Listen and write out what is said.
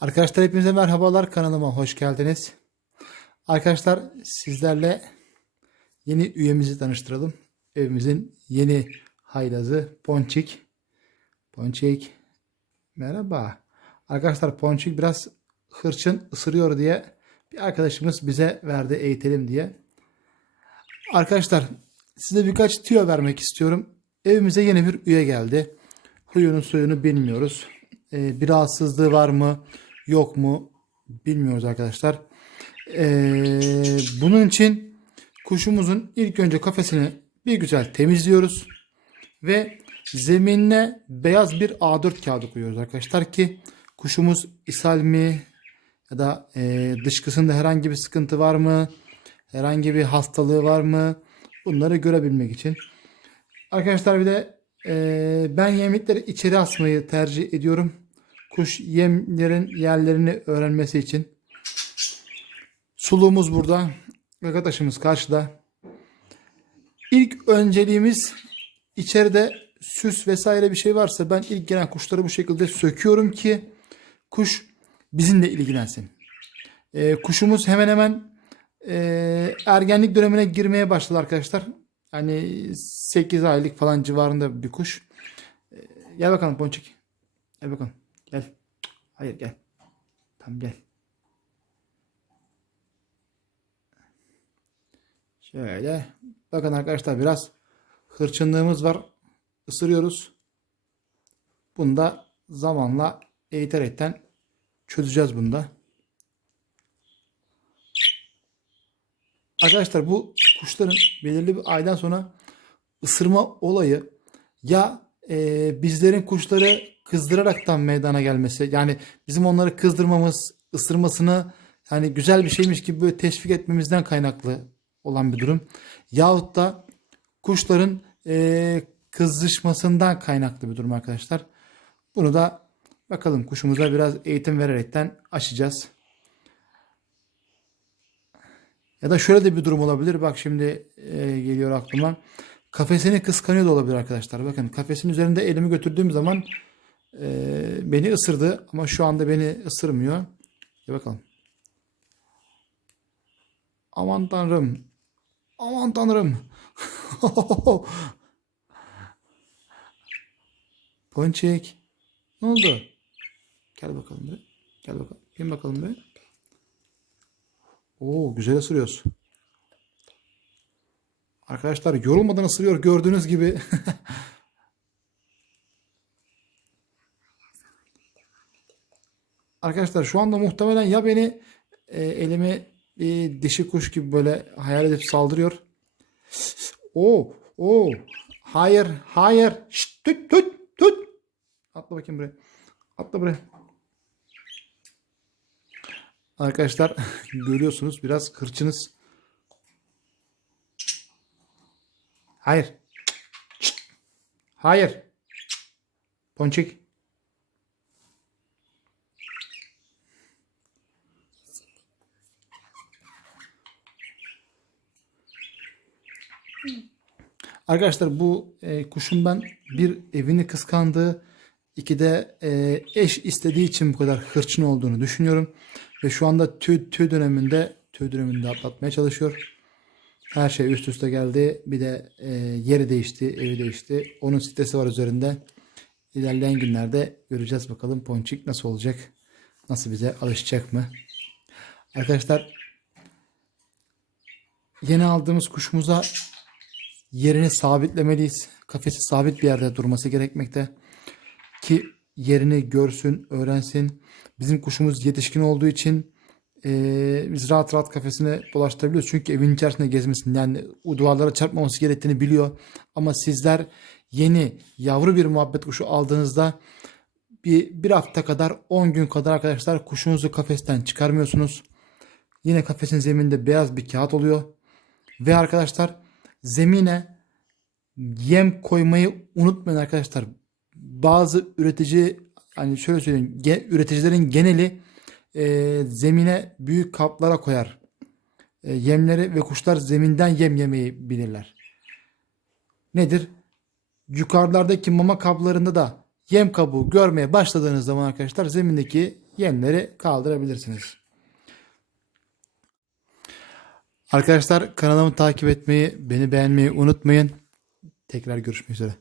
Arkadaşlar hepinize merhabalar kanalıma hoş geldiniz. Arkadaşlar sizlerle yeni üyemizi tanıştıralım. Evimizin yeni haylazı Ponçik. Ponçik merhaba. Arkadaşlar Ponçik biraz hırçın ısırıyor diye bir arkadaşımız bize verdi eğitelim diye. Arkadaşlar size birkaç tüyo vermek istiyorum. Evimize yeni bir üye geldi. Huyunu suyunu bilmiyoruz. Ee, bir rahatsızlığı var mı yok mu bilmiyoruz arkadaşlar. Ee, bunun için kuşumuzun ilk önce kafesini bir güzel temizliyoruz. Ve zeminine beyaz bir A4 kağıdı koyuyoruz arkadaşlar ki kuşumuz ishal mi ya da e, dışkısında herhangi bir sıkıntı var mı? Herhangi bir hastalığı var mı? Bunları görebilmek için. Arkadaşlar bir de e, ben yemlikleri içeri asmayı tercih ediyorum. Kuş yemlerin yerlerini öğrenmesi için. Suluğumuz burada. Taşımız karşıda. İlk önceliğimiz içeride süs vesaire bir şey varsa ben ilk gelen kuşları bu şekilde söküyorum ki kuş bizimle ilgilensin. E, kuşumuz hemen hemen e, ergenlik dönemine girmeye başladı arkadaşlar. Hani 8 aylık falan civarında bir kuş. E, gel bakalım Ponçik. Gel bakalım. Gel. Hayır gel. Tamam gel. Şöyle. Bakın arkadaşlar biraz hırçınlığımız var. Isırıyoruz. Bunu da zamanla eğiterekten çözeceğiz bunda. Arkadaşlar bu kuşların belirli bir aydan sonra ısırma olayı ya e, bizlerin kuşları kızdıraraktan meydana gelmesi yani bizim onları kızdırmamız ısırmasını hani güzel bir şeymiş gibi böyle teşvik etmemizden kaynaklı olan bir durum. Yahut da kuşların e, kızışmasından kaynaklı bir durum arkadaşlar. Bunu da bakalım kuşumuza biraz eğitim vererekten aşacağız. Ya da şöyle de bir durum olabilir. Bak şimdi e, geliyor aklıma. Kafesini kıskanıyor da olabilir arkadaşlar. Bakın kafesin üzerinde elimi götürdüğüm zaman e, beni ısırdı ama şu anda beni ısırmıyor. Bir bakalım. Aman tanrım. Aman tanrım. Ponçik. Ne oldu? Gel bakalım bir. Gel bakalım. Bin bakalım bir. Oo güzel ısırıyoruz. Arkadaşlar yorulmadan ısırıyor gördüğünüz gibi. Arkadaşlar şu anda muhtemelen ya beni e, elimi bir dişi kuş gibi böyle hayal edip saldırıyor. Oo, oo. Hayır, hayır. Şşt, tut, tut, tut. Atla bakayım buraya. Atla buraya. Arkadaşlar görüyorsunuz biraz hırçınız. Hayır. Hayır. Ponçik. Arkadaşlar bu e, kuşun ben bir evini kıskandığı, iki de e, eş istediği için bu kadar hırçın olduğunu düşünüyorum. Ve şu anda tüy, tüy döneminde tüy döneminde atlatmaya çalışıyor. Her şey üst üste geldi. Bir de e, yeri değişti, evi değişti. Onun sitesi var üzerinde. İlerleyen günlerde göreceğiz bakalım Ponçik nasıl olacak. Nasıl bize alışacak mı? Arkadaşlar yeni aldığımız kuşumuza yerini sabitlemeliyiz. Kafesi sabit bir yerde durması gerekmekte. Ki yerini görsün, öğrensin. Bizim kuşumuz yetişkin olduğu için e, biz rahat rahat kafesine dolaştırabiliyoruz. Çünkü evin içerisinde gezmesin. Yani duvarlara çarpmaması gerektiğini biliyor. Ama sizler yeni yavru bir muhabbet kuşu aldığınızda bir, bir hafta kadar 10 gün kadar arkadaşlar kuşunuzu kafesten çıkarmıyorsunuz. Yine kafesin zeminde beyaz bir kağıt oluyor. Ve arkadaşlar zemine yem koymayı unutmayın arkadaşlar. Bazı üretici hani şöyle söyleyeyim ge- üreticilerin geneli e, zemine büyük kaplara koyar. E, yemleri ve kuşlar zeminden yem yemeyi bilirler. Nedir? Yukarılardaki mama kablarında da yem kabuğu görmeye başladığınız zaman arkadaşlar zemindeki yemleri kaldırabilirsiniz. Arkadaşlar kanalımı takip etmeyi, beni beğenmeyi unutmayın. Tekrar görüşmek üzere.